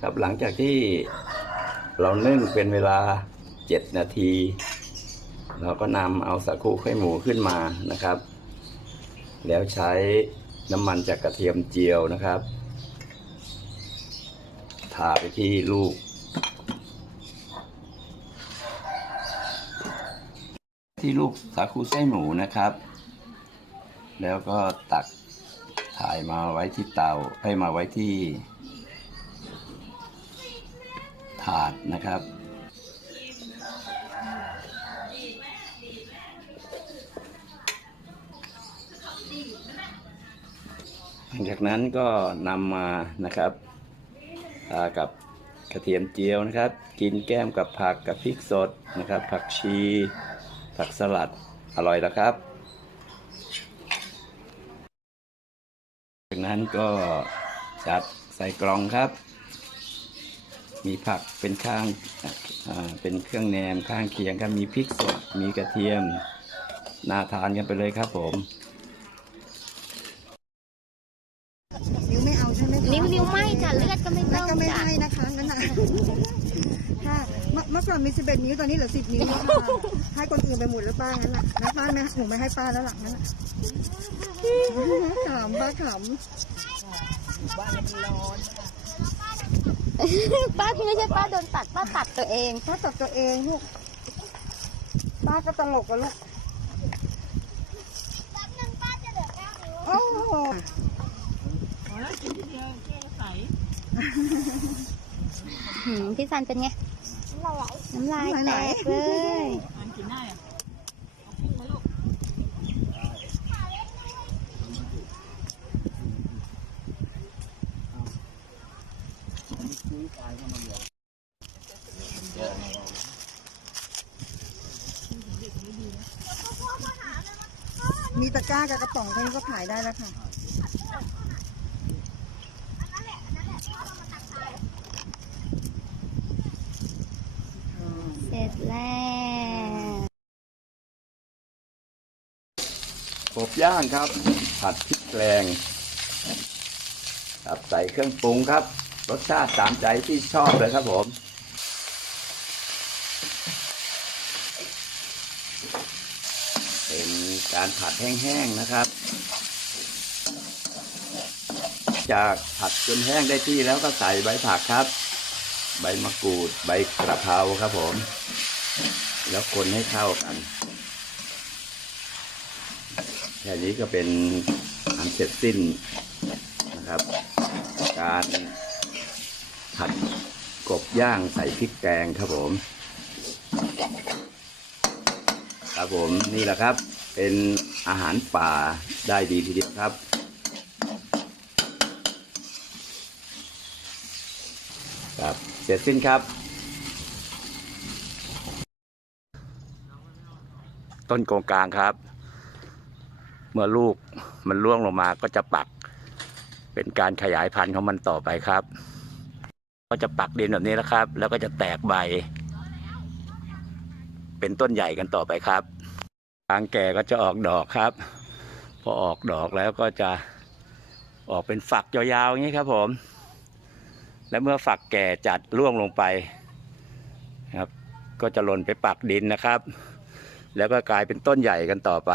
ครับหลังจากที่เรานึ่งเป็นเวลา 7 นาที เราก็นำเอาสาคูไข่หมูขึ้นมานะครับ แล้วใช้น้ำมันจากกระเทียมเจียวนะครับทาไปที่ลูก ที่ลูกสาคูไส้หมูนะครับ แล้วก็ตักถ่ายมาไว้ที่เตาให้มาไว้ที่ ถาดนะครับ หลังจากนั้นก็นำมานะครับทากับกระเทียมเจียวนะครับ กินแก้มกับผักกับพริกสดนะครับ ผักชี ผักสลัดอร่อยแล้วครับ จากนั้นก็จัดใส่กล่องครับ มีผักเป็นข้างอ่าเป็นเครื่องแหนมข้างเคียงครับมีพริกสดมีกระเทียมน่าทานกันไปเลยครับผมนิ้วไม่เอาใช่ไหมคะนิ้วนิ้วไหมจ้ะเลือดก็ไม่นั่ต้นองก็ไม่จ้ะให้นะคะนั่นน่ะค่ะเมื่อเมื่อก่อนมีสิบเอ็ดนิ้วตอนนี้เหลือสิบนิ้วแล้วค่ะให้คนอื่นไปหมดหรือป้างั้นน่ะงั้นป้าไม่หนูไม่ให้ป้าแล้วหลังนั้นน่ะขำป้าข ป้าที่ไม่ใช่ป้าโดนตัดป้าตัดตัวเองำป้าตัดตัวเองลูกป้าก็ตลกกับลูกโอ้โหหืมพี่ซันเป็นไงน้ำลายแตกเลย มีตะกร้ากับกระป๋องแค่นี้ก็ขายได้แล้วค่ะ เสร็จแล้วกบย่างครับ ผัดพริกแกงครับใส่เครื่องปรุงครับ รสชาติตามใจที่ชอบเลยครับผม เป็นการผัดแห้งๆนะครับ จากผัดจนแห้งได้ที่แล้วก็ใส่ใบผักครับ ใบมะกรูด ใบกระเพราครับผม แล้วคนให้เข้ากันแค่นี้ก็เป็นอันเสร็จสิ้นนะครับ การ ผัดกบย่างใส่พริกแกงครับผม ครับผมนี่แหละครับ เป็นอาหารป่าได้ดีทีเดียวครับ ครับเสร็จสิ้นครับ ต้นโกงกลางครับ เมื่อลูกมันร่วงลงมาก็จะปัก เป็นการขยายพันธุ์ของมันต่อไปครับ ก็จะปักดินแบบนี้นะครับ แล้วก็จะแตกใบ เป็นต้นใหญ่กันต่อไปครับกลางแก่ก็จะออกดอกครับ พอออกดอกแล้วก็จะออกเป็นฝักยาวๆอย่างนี้ครับผม และเมื่อฝักแก่จัดร่วงลงไปครับ ก็จะหล่นไปปักดินนะครับ แล้วก็กลายเป็นต้นใหญ่กันต่อไป